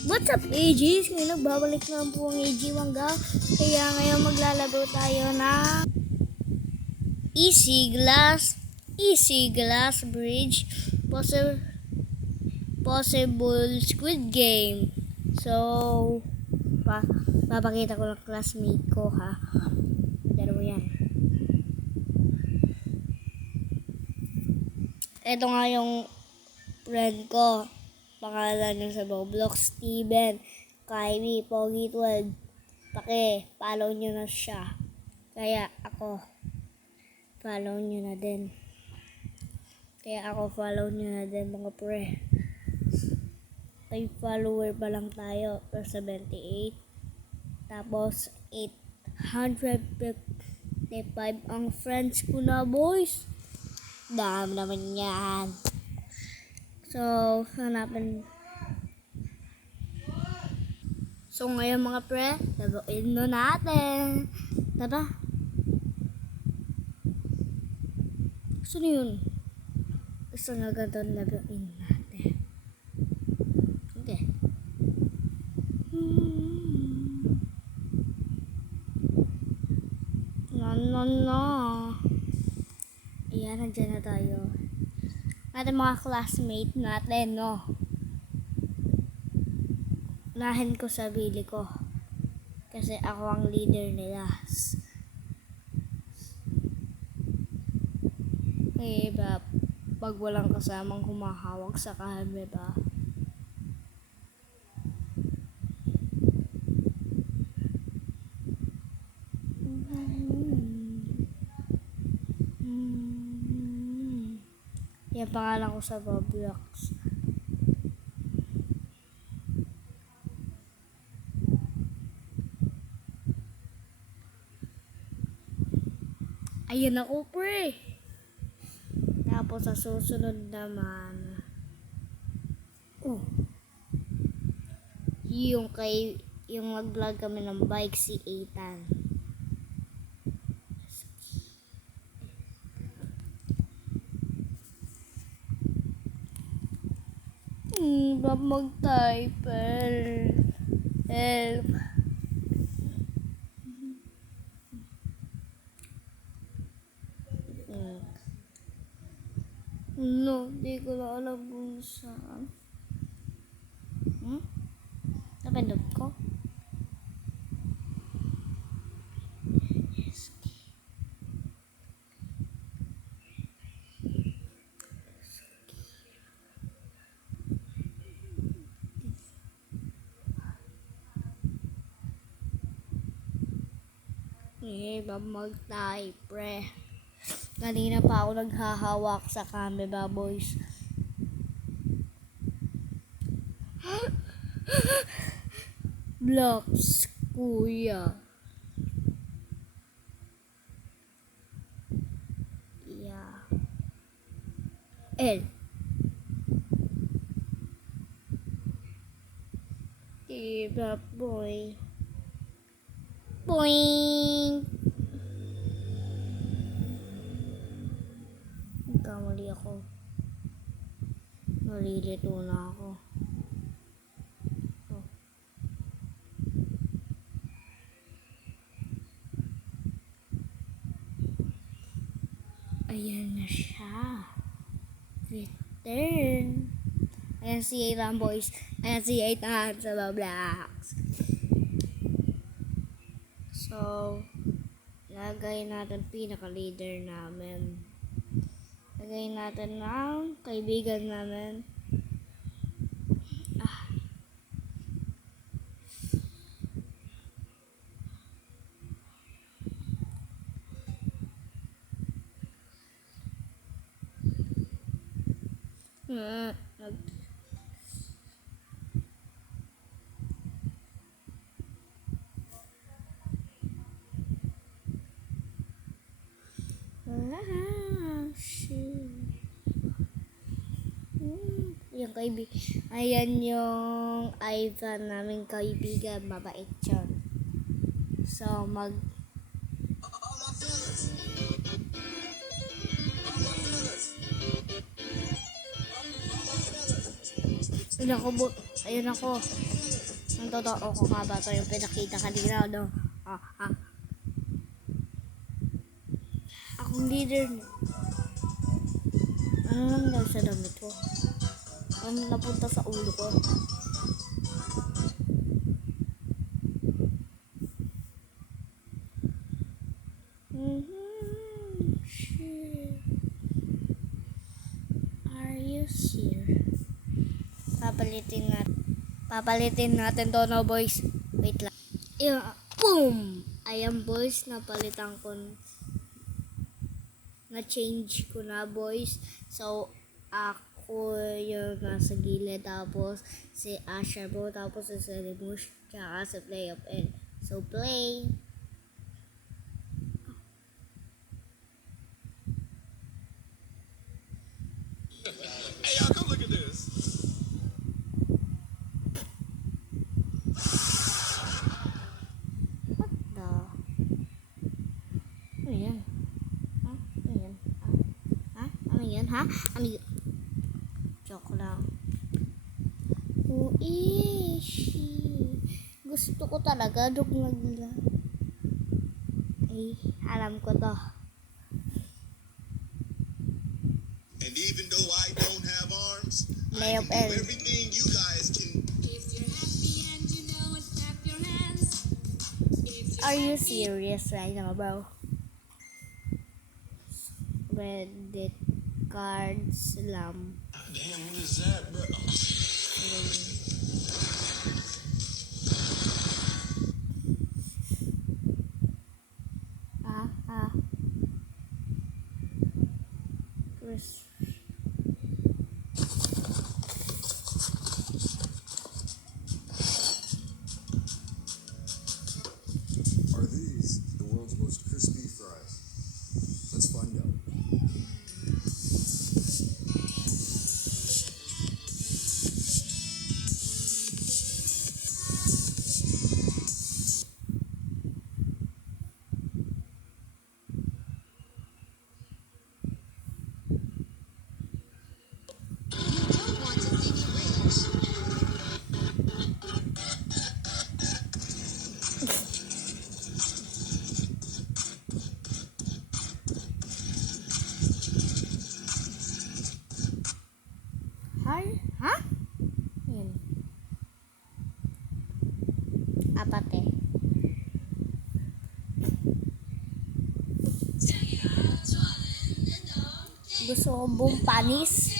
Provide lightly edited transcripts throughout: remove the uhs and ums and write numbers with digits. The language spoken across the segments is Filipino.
What's up, AGs? Ngayon nagbabalik na po ang AG Wangga. Kaya ngayon maglalaro tayo ng Easy Glass Bridge Possible Squid Game. So, papakita ko ng classmate ko ha. Dalawa yan. Ito nga yung friend ko. Pangalan niya sa Roblox, Steven, Kylie, Pogi12. Follow nyo na siya. Kaya ako, follow nyo na din. Mga pre. 5 follower pa lang tayo per 78. Tapos 855 ang friends ko na, boys. Dami naman yan. So, hanapin. So, ngayon mga pre, laruin na natin. Tara. Gusto nyo yun? Gusto na ganito laruin natin. Okay. No. Ayan, nandiyan na tayo. Natin mga classmate natin, no? Unahin ko sarili ko. Kasi ako ang leader nila. Eh, ba, pag walang kasamang humahawak sa camera, yan pangalan ko sa Roblox. Ayan ako, pre. Tapos sa susunod naman, yung nag-vlog kami ng bike, si Ethan. Mag-typer. Help. No, di ko na alam kung saan. Napindot ko. Mag-type, pre. Kanina pa ako naghahawak sa camera, boys. Blocks, kuya. Yeah. L. Diba, boy? Boing! Nagkamali ako. Nalilito na ako. Ayan na siya. Return. Ayan si Ethan, boys. Ayan si Ethan sa Roblox. So, lagay natin pinaka-leader namin. Lagay natin ng kaibigan namin. Yung ayan yung Ivan naming kaibigan, mabait yun. So Ayun ako. Ang totoo ko nga ba ito yung pinakita kanina, no? Akong leader. Ano lang daw sa damit ko? Ano napunta sa ulo ko? Shit. Are you serious? Papalitin natin to, no, boys. Wait lang. Yeah. Boom! Ayan, boys. Napalitan ko. Na-change ko na, boys. So, ako yung nasa gilid. Tapos, si Asher Bro. Tapos, si Selimush. Tsaka si Play of N. So, play. Hey, y'all, come look at this. What the? Ano yan? Ha? Ano yan? Ha? Ano yan? Ha? Ano yan? Joke lang. Who is she? Gusto ko talaga duglag nila. Ay, alam ko to. And even though I don't have arms, Play I of can L. do everything you guys can. If you're happy and you know it, clap your hands. If you're Are you happy, serious right now, bro? Credit card slam. Damn, what is that, bro? Chris. Are these the world's most crispy fries? Let's find out. don't want to see me lose. Hi? Ha? Yun. Apat eh. Gusto ko buong panis.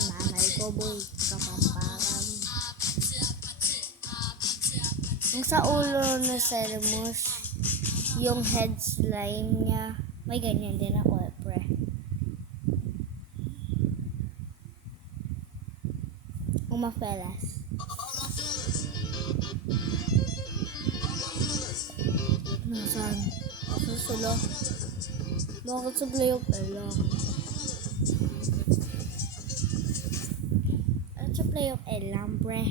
Nanay ko, boy. Kapamparan. Yung sa ulo na Selimus, yung head slime niya, may ganyan din ako, pre. Umapelas. Nasaan? Ako sila. Bakit sa play of L lang? At sa play of L lang, pre.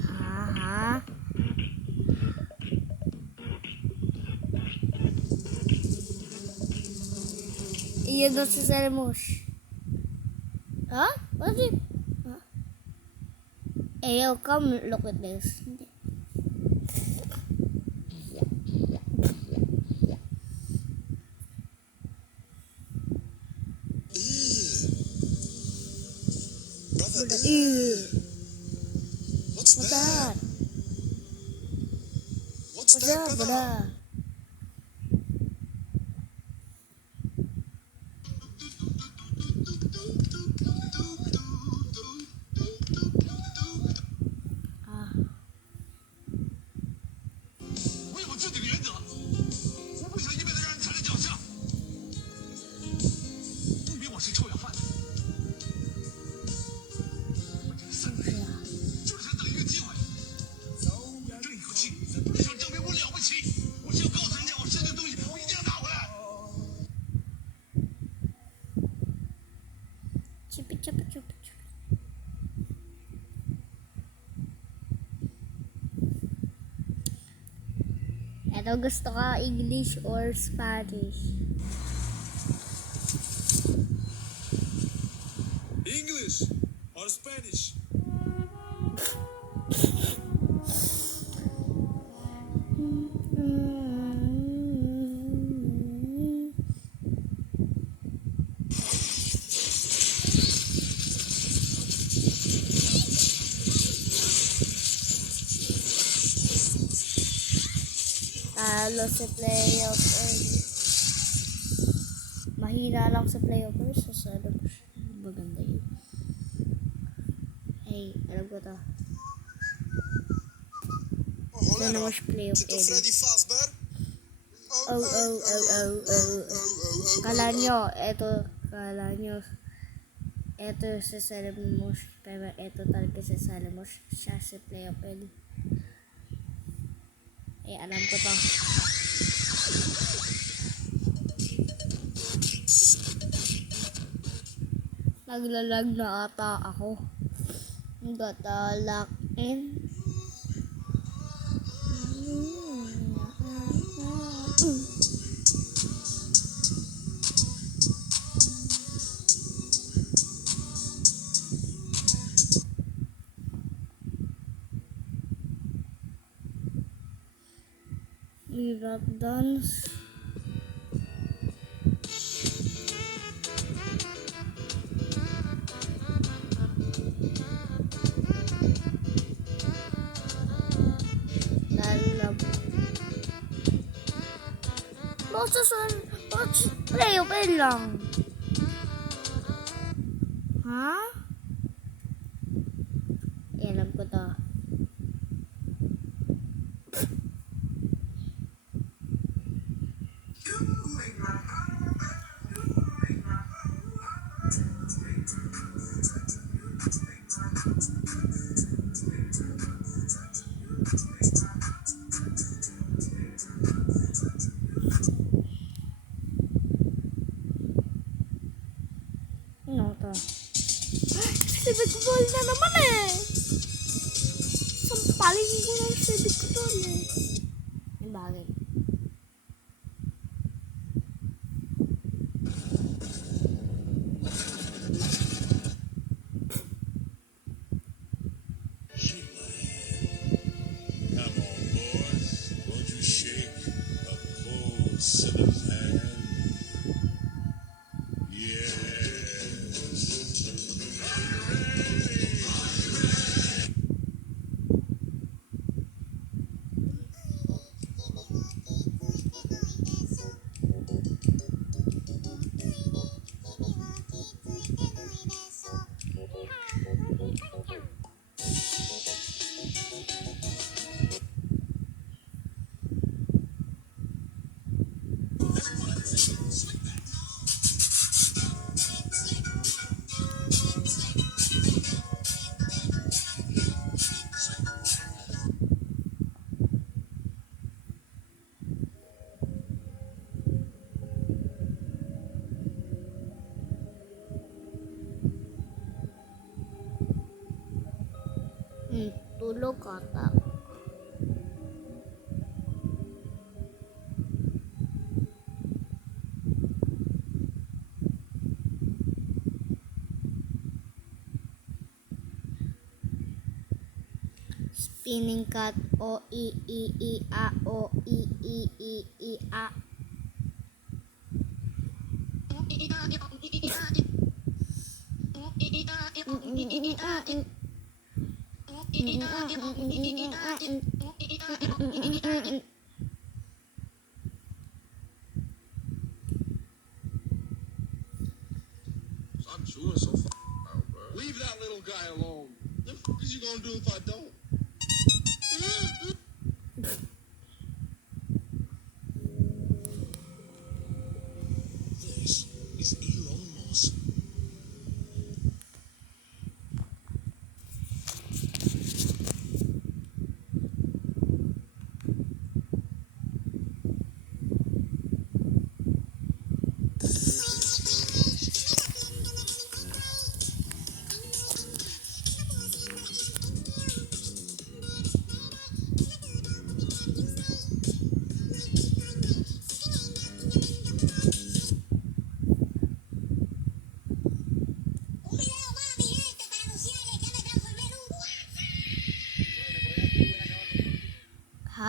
Ha? Iyan doon si Selimush. Ha? Bakit? Ha? Yo, come look at this. Brother, Ew. what's What's that? that? What's What's that, that, brother? brother? Ah. 我有自己的原则，我不想一辈子让人踩在脚下。不比我是臭氧贩子，我这个孙子就是等一个机会，争一口气，想证明我了不起。我 Eto, gusto ka English or Spanish? English or Spanish? Talo sa playoff early. Mahina lang sa playoff early. So, sana maganda yun. Hey, alam ko to. Sana mas playoff early. Fazbear? Oh. Kala nyo, eto sa Salimos, pero eto talaga sa Salimos, siya sa playoff early. Eh, alam ko to. Naglalag na ata ako. Gotta lock in. Rap dance. Lalab. Bakit playoff lang? Ha? Alam ko to. Ano to? Civic ball na naman eh! Sampalin ko ng civic ball eh. Yung bagay. Come on, boys. Won't you shake a cold sinner's hand? Yes. Tulog ata. Spinning cat o i a o i a. I'm sure so far out, bro. Leave that little guy alone. The fuck is you gonna do if I don't? This is Elon Musk.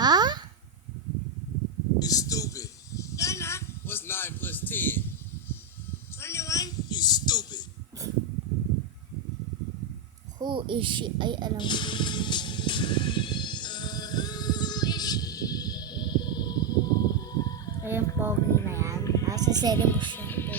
Ha? You stupid. You're not. What's 9 plus 10? 21. You stupid. Who is she? Ay, alam mo. Ayun, pogi na yan. Sa sele mo siya. Pogi.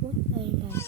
What are you doing?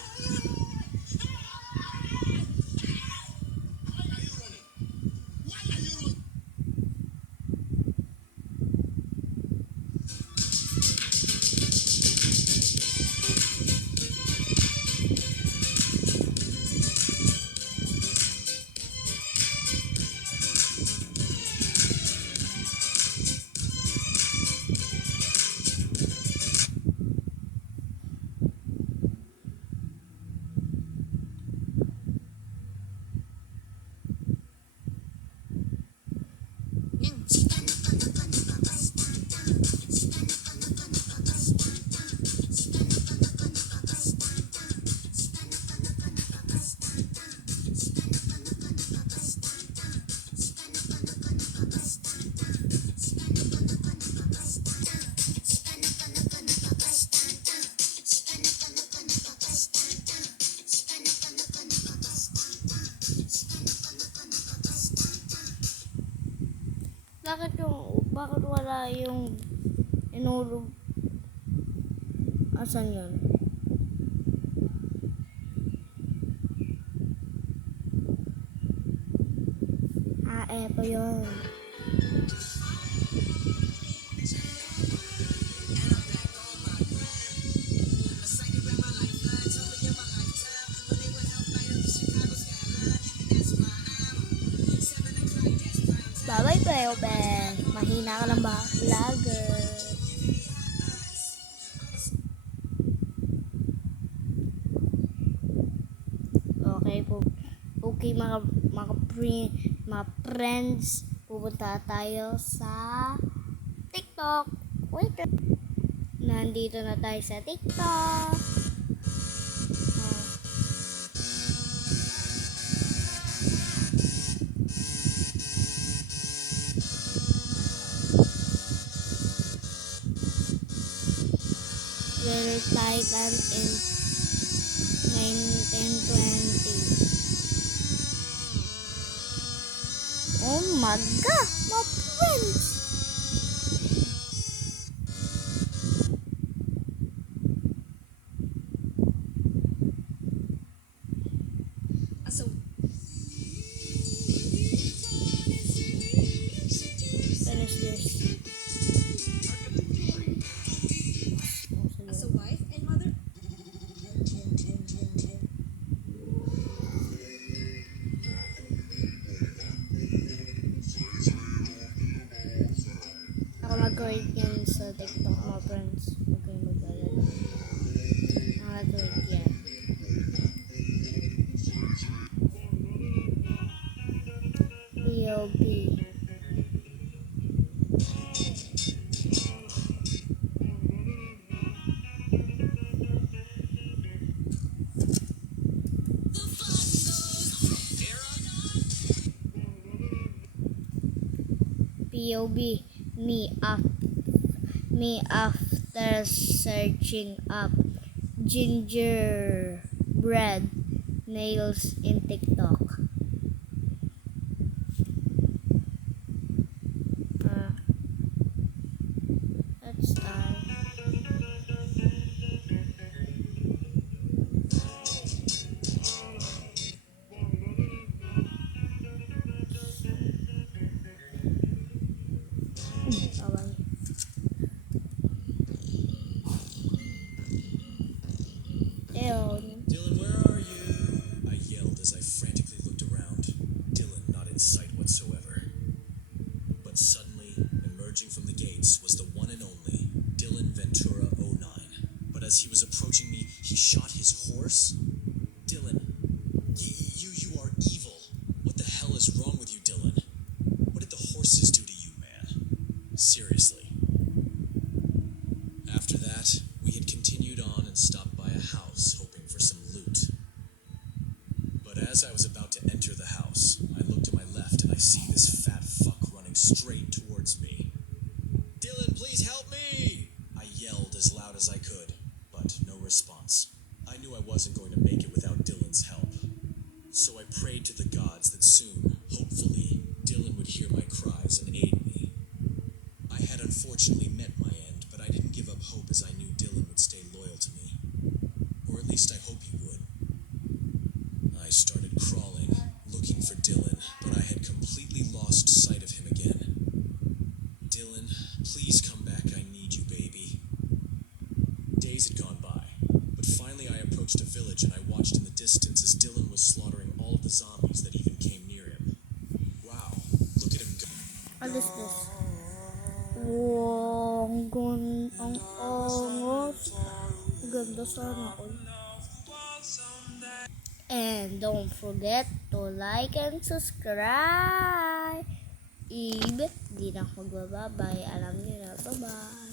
Bakit wala yung inulog? Asan yun? Eto yun. Bye-bye, Peo Ben. Mahina ka lang ba? Vlogger. Okay po. Okay mga friends, pupunta tayo sa TikTok. Wait. Nandito na tayo sa TikTok. Little Titan in 1920. Oh my god, my friends! Finish this. As a wife and mother. Ako mag-read yan sa TikTok, mga friends. Huwag kayong mag-alala. Mag-read yan. POB. POB. Me after searching up gingerbread nails in TikTok. Let's start. Bawal. Ew. Dylan, where are you? I yelled as I frantically looked around. about to enter the house, I look to my left and I see this fat fuck running straight towards me. "Dylan, please help me!" I yelled as loud as I could, but no response. I knew I wasn't going to make it without Dylan's help. So I prayed to the gods that soon, hopefully, Dylan would hear my cries and aid me. I had unfortunately met my end, but I didn't give up hope as I knew Dylan would stay loyal to me. Or at least I hope he would. I started crawling, looking for Dylan, but I had completely lost sight of him again. "Dylan, please come back. I need you, baby." Days had gone by, but finally I approached a village and I watched in the distance as Dylan was slaughtering all of the zombies that even came near him. Wow, look at him go. What is this? Wow, ang angas. Ganda sana all. And don't forget to like and subscribe. If di na ako magbababay, alam niyo na. Bye-bye.